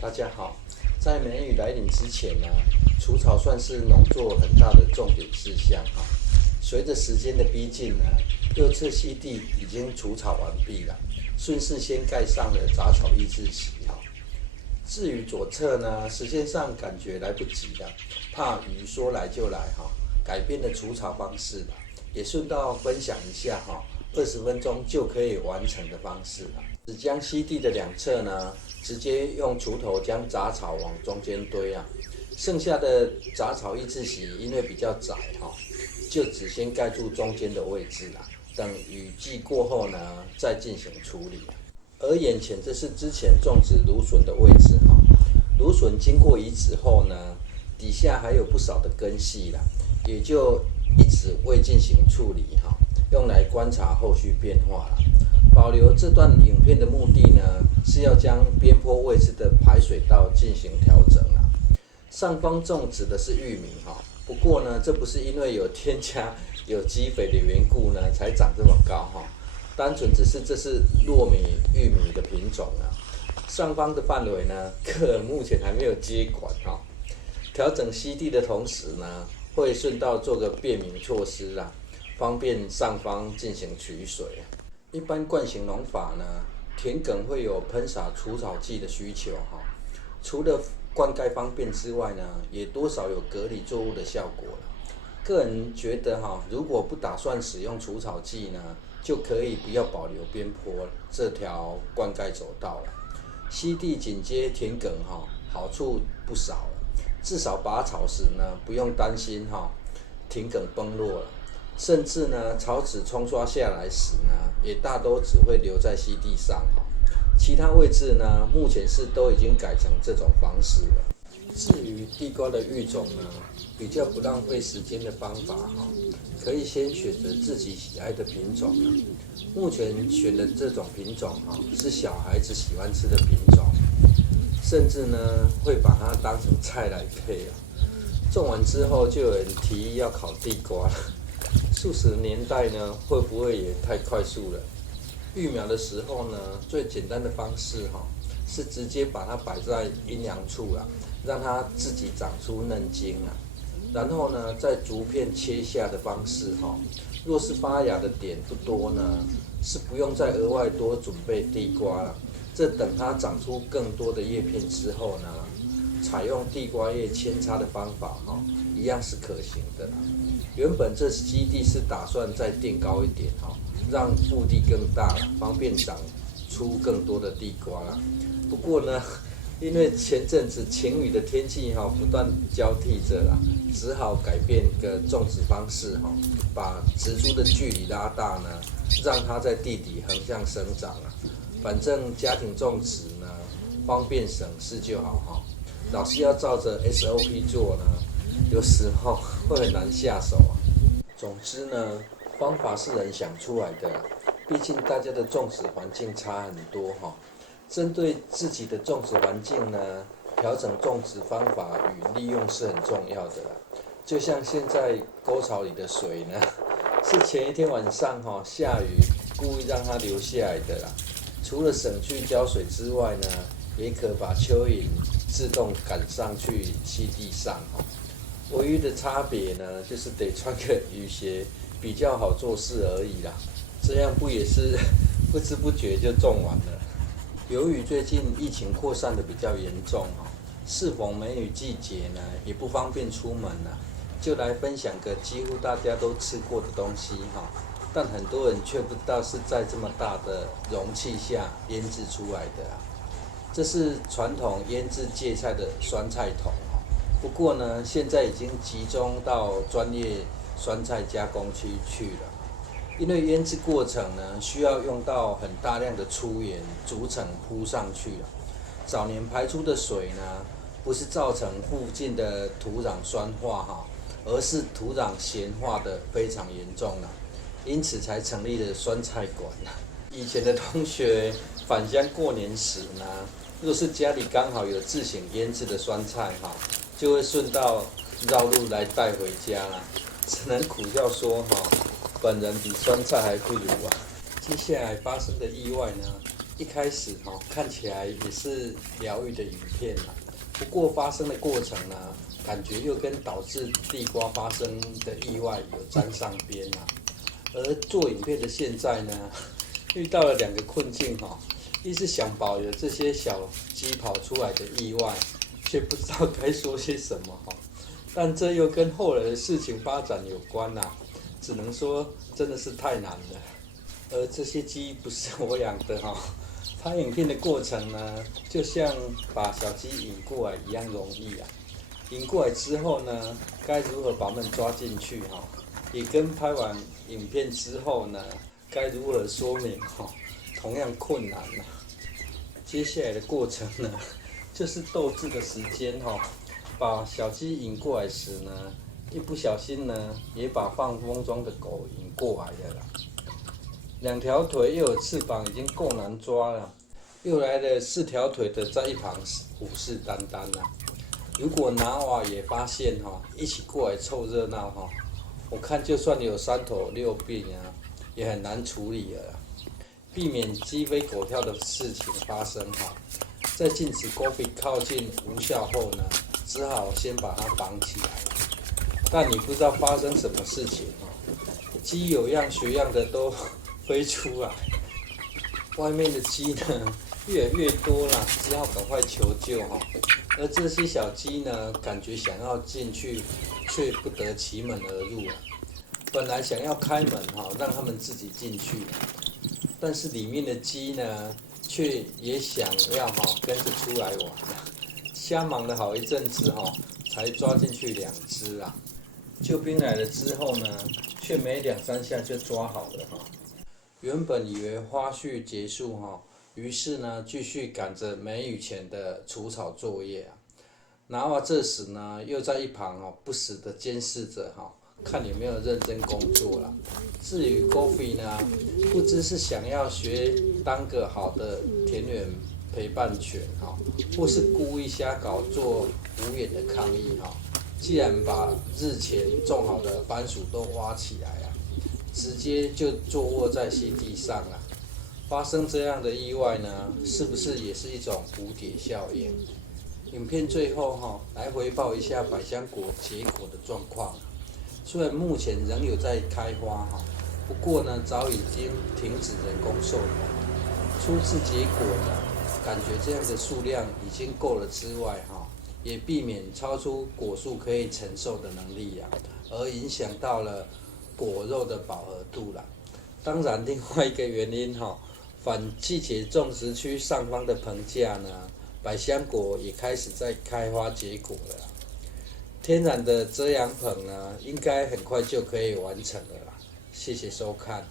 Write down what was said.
大家好，在梅雨来临之前呢，除草算是农作很大的重点事项哈。随着时间的逼近呢，右侧溪地已经除草完毕了，顺势先盖上了杂草抑制席哈。至于左侧呢，时间上感觉来不及了，怕雨说来就来哈，改变了除草方式了，也顺道分享一下哈，20分钟就可以完成的方式了。只将溪地的两侧呢，直接用锄头将杂草往中间堆啊，剩下的杂草抑制席因为比较窄哈，就只先盖住中间的位置啦，等雨季过后呢，再进行处理。而眼前这是之前种植芦笋的位置哈，芦笋经过移植后呢，底下还有不少的根系啦，也就一直未进行处理哈，用来观察后续变化啦。保留这段影片的目的呢，是要将边坡位置的排水道进行调整啦。上方种植的是玉米哈，不过呢，这不是因为有添加有机肥的缘故呢，才长这么高哈。单纯只是这是糯米玉米的品种啊。上方的范围呢，个人目前还没有接管哈。调整溪地的同时呢，会顺道做个便民措施啦，方便上方进行取水。一般惯行农法呢，田埂会有喷洒除草剂的需求哈。除了灌溉方便之外呢，也多少有隔离作物的效果了。个人觉得哈，如果不打算使用除草剂呢，就可以不要保留边坡这条灌溉走道了。溪地紧接田埂哈，好处不少了。至少拔草时呢，不用担心哈田埂崩落了。甚至呢，草籽冲刷下来时呢，也大都只会留在溪地上哈。其他位置呢，目前是都已经改成这种方式了。至于地瓜的育种呢，比较不浪费时间的方法哈，可以先选择自己喜爱的品种啊。目前选的这种品种哈，是小孩子喜欢吃的品种，甚至呢会把它当成菜来配啊。种完之后就有人提议要烤地瓜了。素食年代呢，会不会也太快速了？育苗的时候呢，最简单的方式哈，是直接把它摆在阴凉处啦，让它自己长出嫩茎啊。然后呢，再逐片切下的方式哈。若是发芽的点不多呢，是不用再额外多准备地瓜了。这等它长出更多的叶片之后呢，采用地瓜叶扦插的方法哈，一样是可行的啦。原本这基地是打算再垫高一点哈，让腹地更大了，方便长出更多的地瓜啦。不过呢，因为前阵子晴雨的天气哈不断交替着啦，只好改变个种植方式哈，把植株的距离拉大呢，让它在地底横向生长啊。反正家庭种植呢，方便省事就好哈。老是要照着 SOP 做呢，有时候会很难下手啊。总之呢，方法是人想出来的，毕竟大家的种植环境差很多哈。针对自己的种植环境呢，调整种植方法与利用是很重要的啦。就像现在沟槽里的水呢，是前一天晚上下雨故意让它流下来的啦。除了省去浇水之外呢，也可把蚯蚓自动赶上去溪地上哈。唯一的差别呢，就是得穿个雨鞋比较好做事而已啦。这样不也是不知不觉就种完了？由于最近疫情扩散的比较严重适逢梅雨季节呢，也不方便出门了，就来分享个几乎大家都吃过的东西哈。但很多人却不知道是在这么大的容器下腌制出来的啊。这是传统腌制芥菜的酸菜桶，不过呢，现在已经集中到专业酸菜加工区去了。因为腌制过程呢，需要用到很大量的粗盐逐层铺上去了。早年排出的水呢，不是造成附近的土壤酸化哈，而是土壤咸化的非常严重了，因此才成立了酸菜馆。以前的同学返乡过年时呢，若是家里刚好有自行腌制的酸菜哈，就会顺道绕路来带回家啦。只能苦笑说本人比酸菜还不如啊。接下来发生的意外呢，一开始看起来也是疗愈的影片啦，不过发生的过程呢，感觉又跟导致地瓜发生的意外有沾上边啦。而做影片的现在呢，遇到了2个困境一是想保留这些小鸡跑出来的意外，却不知道该说些什么但这又跟后来的事情发展有关啦，只能说真的是太难了。而这些鸡不是我养的拍影片的过程呢，就像把小鸡引过来一样容易啊。引过来之后呢，该如何把它们抓进去也跟拍完影片之后呢，该如何说明同样困难了。接下来的过程呢，就是斗智的时间把小鸡引过来时呢，一不小心呢，也把放风筝的狗引过来了啦。2条腿又有翅膀，已经够难抓了，又来了4条腿的在一旁虎视眈眈啦。如果拿瓦也发现一起过来凑热闹我看就算有3头6臂也很难处理了啦。避免鸡飞狗跳的事情发生在禁止 Goffy 靠近无效后呢，只好先把它绑起来了。但你不知道发生什么事情鸡有样学样的都飞出来，外面的鸡呢越来越多了，只好赶快求救而这些小鸡呢，感觉想要进去，却不得其门而入了。本来想要开门让他们自己进去，但是里面的鸡呢，却也想要跟着出来玩瞎忙了好一阵子才抓进去2只啊。救兵来了之后呢，却没2、3下就抓好了原本以为花絮结束于是呢，继续赶着梅雨前的除草作业啊。拿瓦这时呢，又在一旁不时的监视着看有没有认真工作啦。至于 Goffy 呢，不知是想要学当个好的田园陪伴犬或是故意瞎搞做无眼的抗议既然把日前种好的番薯都挖起来直接就坐卧在溪地上发生这样的意外呢，是不是也是一种蝴蝶效应？影片最后来回报一下百香果结果的状况。虽然目前仍有在开花不过呢，早已经停止人工授粉。初次结果呢，感觉这样的数量已经够了之外也避免超出果树可以承受的能力而影响到了果肉的饱和度啦。当然，另外一个原因反季节种植区上方的棚架呢，百香果也开始在开花结果了啦。天然的遮阳棚呢，应该很快就可以完成了啦。谢谢收看。